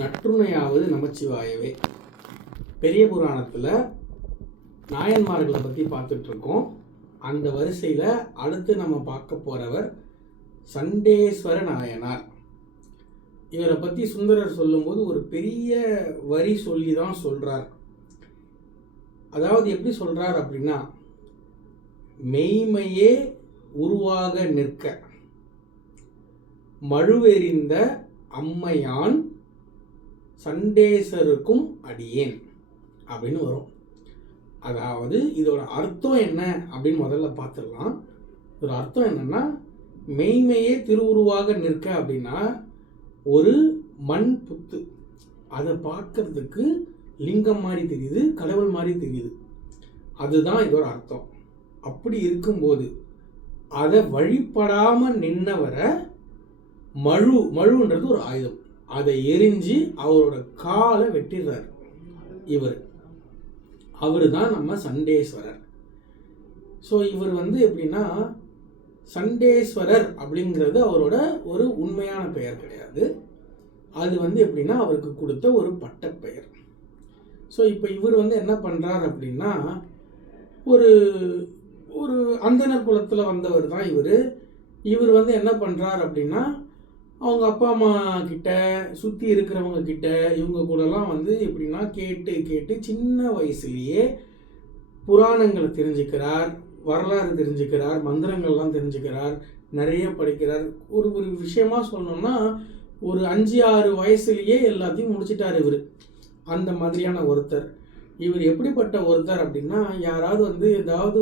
நற்றுணையாவது நமச்சிவாயவே. பெரிய புராணத்தில் நாயன்மார்களை பற்றி பார்த்துட்ருக்கோம். அந்த வரிசையில் அடுத்து நம்ம பார்க்க போகிறவர் சண்டேஸ்வர நாயனார். இவரை பற்றி சுந்தரர் சொல்லும்போது ஒரு பெரிய வரி சொல்லி தான் சொல்கிறார். அதாவது எப்படி சொல்கிறார் அப்படின்னா, மெய்மையே உருவாக நிற்க மழுவெறிந்த அம்மையான் சண்டேசருக்கும் அடியேன் அப்படின்னு வரும். அதாவது இதோட அர்த்தம் என்ன அப்படின்னு முதல்ல பார்த்துடலாம். இதோட அர்த்தம் என்னன்னா, மெய்மையே திருவுருவாக நிற்க அப்படின்னா ஒரு மண் புத்து, அதை பார்க்கறதுக்கு லிங்கம் மாதிரி தெரியுது, கடவுள் மாதிரி தெரியுது. அதுதான் இதோட அர்த்தம். அப்படி இருக்கும்போது அதை வழிபடாமல் நின்னவரை மழுன்றது ஒரு ஆயுதம், அதை எரிஞ்சு அவரோட காலை வெட்டிடுறார். அவர் தான் நம்ம சண்டேஸ்வரர். ஸோ இவர் எப்படின்னா, சண்டேஸ்வரர் அப்படிங்கிறது அவரோட ஒரு உண்மையான பெயர் கிடையாது. அது எப்படின்னா அவருக்கு கொடுத்த ஒரு பட்டப்பெயர். ஸோ இப்போ இவர் என்ன பண்ணுறார் அப்படின்னா, ஒரு ஒரு அந்தனர் குலத்தில் வந்தவர் தான் இவர். இவர் என்ன பண்ணுறார் அப்படின்னா, அவங்க அப்பா அம்மா கிட்ட, சுற்றி இருக்கிறவங்க கிட்ட, இவங்க கூடலாம் எப்படின்னா கேட்டு கேட்டு சின்ன வயசுலேயே புராணங்களை தெரிஞ்சுக்கிறார், வரலாறு தெரிஞ்சுக்கிறார், மந்திரங்கள்லாம் தெரிஞ்சுக்கிறார், நிறைய படிக்கிறார். ஒரு ஒரு விஷயமா சொல்லணும்னா ஒரு 5-6 வயசுலேயே எல்லாத்தையும் முடிச்சிட்டார் இவர். அந்த மாதிரியான ஒருத்தர். இவர் எப்படிப்பட்ட ஒருத்தர் அப்படின்னா, யாராவது ஏதாவது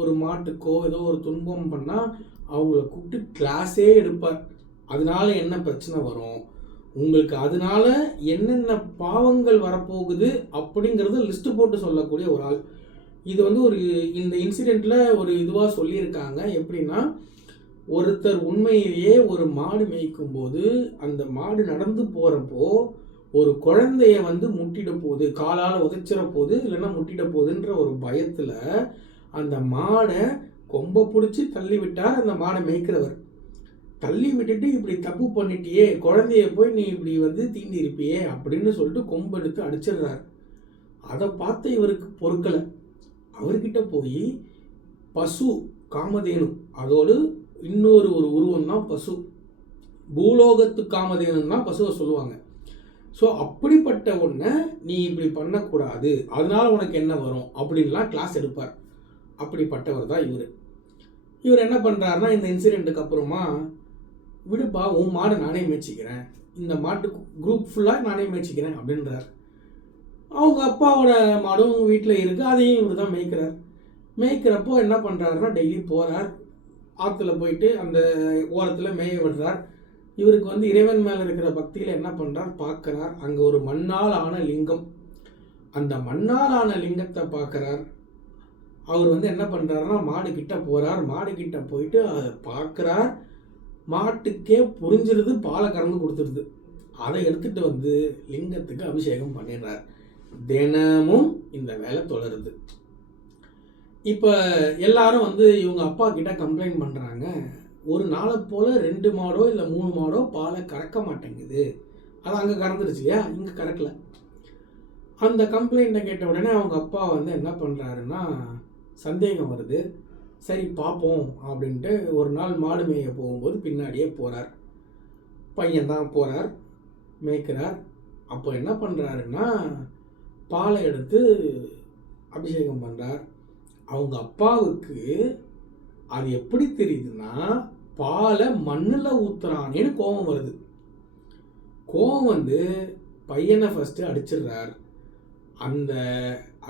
ஒரு மாட்டுக்கோ ஏதோ ஒரு துன்பம் பண்ணால் அவங்கள கூப்பிட்டு கிளாஸே எடுப்பார். அதனால என்ன பிரச்சனை வரும், உங்களுக்கு அதனால என்னென்ன பாவங்கள் வரப்போகுது அப்படிங்கிறத லிஸ்ட்டு போட்டு சொல்லக்கூடிய ஒரு ஆள். இது ஒரு இந்த இன்சிடெண்ட்டில் ஒரு இதுவாக சொல்லியிருக்காங்க. எப்படின்னா, ஒருத்தர் உண்மையிலேயே ஒரு மாடு மேய்க்கும் போது அந்த மாடு நடந்து போகிறப்போ ஒரு குழந்தைய முட்டிட போகுது, காலால் உதைச்சிட போகுது, இல்லைன்னா முட்டிட போகுதுன்ற ஒரு பயத்தில் அந்த மாடை கொம்பை பிடிச்சி தள்ளி விட்டார். அந்த மாடை மேய்க்கிறவர் தள்ளி விட்டுட்டு, இப்படி தப்பு பண்ணிட்டியே, குழந்தைய போய் நீ இப்படி தீண்டி இருப்பியே அப்படின்னு சொல்லிட்டு கொம்பு எடுத்து அடிச்சிடுறாரு. அதை பார்த்து இவருக்கு பொறுக்கலை. அவர்கிட்ட போய் பசு காமதேனு, அதோடு இன்னொரு உருவம் தான் பசு, பூலோகத்து காமதேனு தான் பசுவை சொல்லுவாங்க. ஸோ அப்படிப்பட்ட ஒன்றை நீ இப்படி பண்ணக்கூடாது, அதனால உனக்கு என்ன வரும் அப்படின்லாம் கிளாஸ் எடுப்பார். அப்படிப்பட்டவர் தான் இவர் என்ன பண்ணுறாருன்னா, இந்த இன்சிடெண்ட்டுக்கு அப்புறமா, விடுப்பா உன் மாடை நானே மேய்ச்சிக்கிறேன், இந்த மாட்டு குரூப் ஃபுல்லாக நானே மேய்ச்சிக்கிறேன் அப்படின்றார். அவங்க அப்பாவோட மாடும் வீட்டில் இருக்குது, அதையும் இவர் தான் மேய்க்கிறார். மேய்க்கிறப்போ என்ன பண்ணுறாருன்னா, டெய்லி போகிறார், ஆற்றுல போயிட்டு அந்த ஓரத்தில் மேய விடுறார். இவருக்கு இறைவன் மேலே இருக்கிற பக்தியில் என்ன பண்ணுறார், பார்க்குறார். அங்கே ஒரு மண்ணால் ஆன லிங்கம், அந்த மண்ணால் ஆன லிங்கத்தை பார்க்குறார். அவர் என்ன பண்ணுறாருன்னா, மாடு கிட்ட போகிறார். மாடு கிட்ட போயிட்டு அதை பார்க்குறார். மாட்டுக்கே புரிஞ்சிருது, பாலை கறந்து கொடுத்துருது. அதை எடுத்துகிட்டு லிங்கத்துக்கு அபிஷேகம் பண்ணிடுறார். தினமும் இந்த வேலை தொடருது. இப்போ எல்லாரும் இவங்க அப்பா கிட்ட கம்ப்ளைண்ட் பண்ணுறாங்க, ஒரு நாளை போல் 2 மாடோ இல்லை 3 மாடோ பாலை கறக்க மாட்டேங்குது. அது அங்கே கறந்துருச்சு இல்லையா, இங்கே கறக்கலை. அந்த கம்ப்ளைண்ட்டை கேட்ட உடனே அவங்க அப்பா என்ன பண்ணுறாருன்னா, சந்தேகம் வருது. சரி பார்ப்போம் அப்படின்ட்டு ஒரு நாள் மாடு மேய போகும்போது பின்னாடியே போகிறார். பையன்தான் போகிறார், மேய்க்கிறார். அப்போ என்ன பண்ணுறாருன்னா, பாலை எடுத்து அபிஷேகம் பண்ணுறார். அவங்க அப்பாவுக்கு அது எப்படி தெரியுதுன்னா, பாலை மண்ணில் ஊற்றுறானேன்னு கோபம் வருது. கோபம் பையனை ஃபஸ்ட்டு அடிச்சிடுறார். அந்த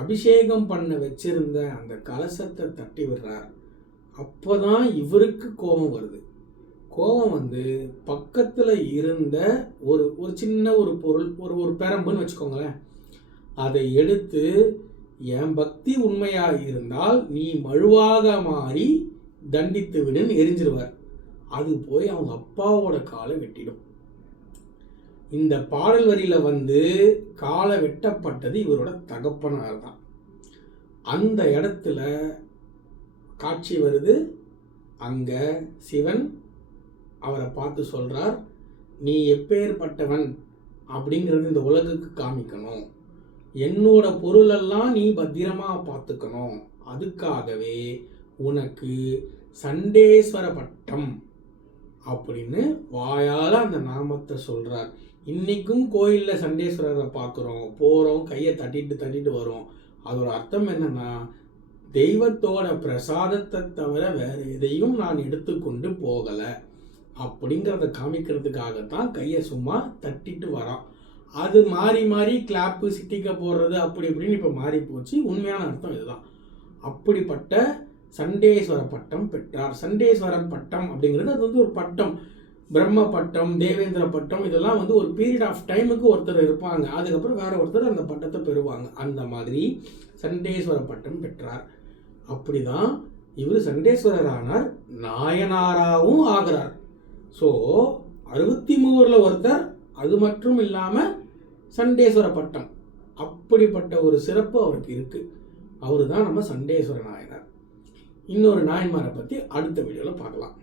அபிஷேகம் பண்ண வச்சிருந்த அந்த கலசத்தை தட்டி விடுறார். அப்போ தான் இவருக்கு கோபம் வருது. கோபம் பக்கத்தில் இருந்த ஒரு சின்ன ஒரு பொருள், ஒரு பெரம்புன்னு வச்சுக்கோங்களேன், அதை எடுத்து, என் பக்தி உண்மையாக இருந்தால் நீ மழுவாக மாறி தண்டித்து விடுன்னு எரிஞ்சிருவார். அது போய் அவங்க அப்பாவோட காலை வெட்டிடும். இந்த பாடல் வரியில் காலை வெட்டப்பட்டது இவரோட தகப்பனார் தான். அந்த இடத்துல காட்சி வருது. அங்கே சிவன் அவரை பார்த்து சொல்கிறார், நீ எப்பேற்பட்டவன் அப்படிங்கிறது இந்த உலகுக்கு காமிக்கணும், என்னோட பொருளெல்லாம் நீ பத்திரமா பார்த்துக்கணும், அதுக்காகவே உனக்கு சண்டேஸ்வர பட்டம் அப்படின்னு வாயால் அந்த நாமத்தை சொல்கிறார். இன்றைக்கும் கோயிலில் சண்டேஸ்வரரை பார்க்குறோம், போகிறோம், கையை தட்டிட்டு வரோம். அதோட அர்த்தம் என்னென்னா, தெய்வத்தோட பிரசாதத்தை தவிர வேறு எதையும் நான் எடுத்துக்கொண்டு போகலை அப்படிங்கிறத காமிக்கிறதுக்காகத்தான் கையை சும்மா தட்டிட்டு வரான். அது மாறி மாறி கிளாப்பு சிட்டிக்க போடுறது அப்படி இப்படின்னு இப்போ மாறி போச்சு. உண்மையான அர்த்தம் இதுதான். அப்படிப்பட்ட சண்டேஸ்வர பட்டம் பெற்றார். சண்டேஸ்வர பட்டம் அப்படிங்கிறது அது வந்து ஒரு பட்டம், பிரம்ம பட்டம், தேவேந்திர பட்டம், இதெல்லாம் வந்து ஒரு பீரியட் ஆஃப் டைமுக்கு ஒருத்தர் இருப்பாங்க, அதுக்கப்புறம் வேற ஒருத்தர் அந்த பட்டத்தை பெறுவாங்க. அந்த மாதிரி சண்டேஸ்வர பட்டம் பெற்றார். அப்படிதான் இவர் சண்டேஸ்வரர் ஆனார், நாயனாராவும் ஆகிறார். ஸோ 63 ஒருத்தர். அது மட்டும் இல்லாமல் சண்டேஸ்வர பட்டம், அப்படிப்பட்ட ஒரு சிறப்பு அவருக்கு இருக்கு. அவரு தான் நம்ம சண்டேஸ்வர நாயனார். இன்னொரு நாயன்மாரை பற்றி அடுத்த வீடியோவில் பார்க்கலாம்.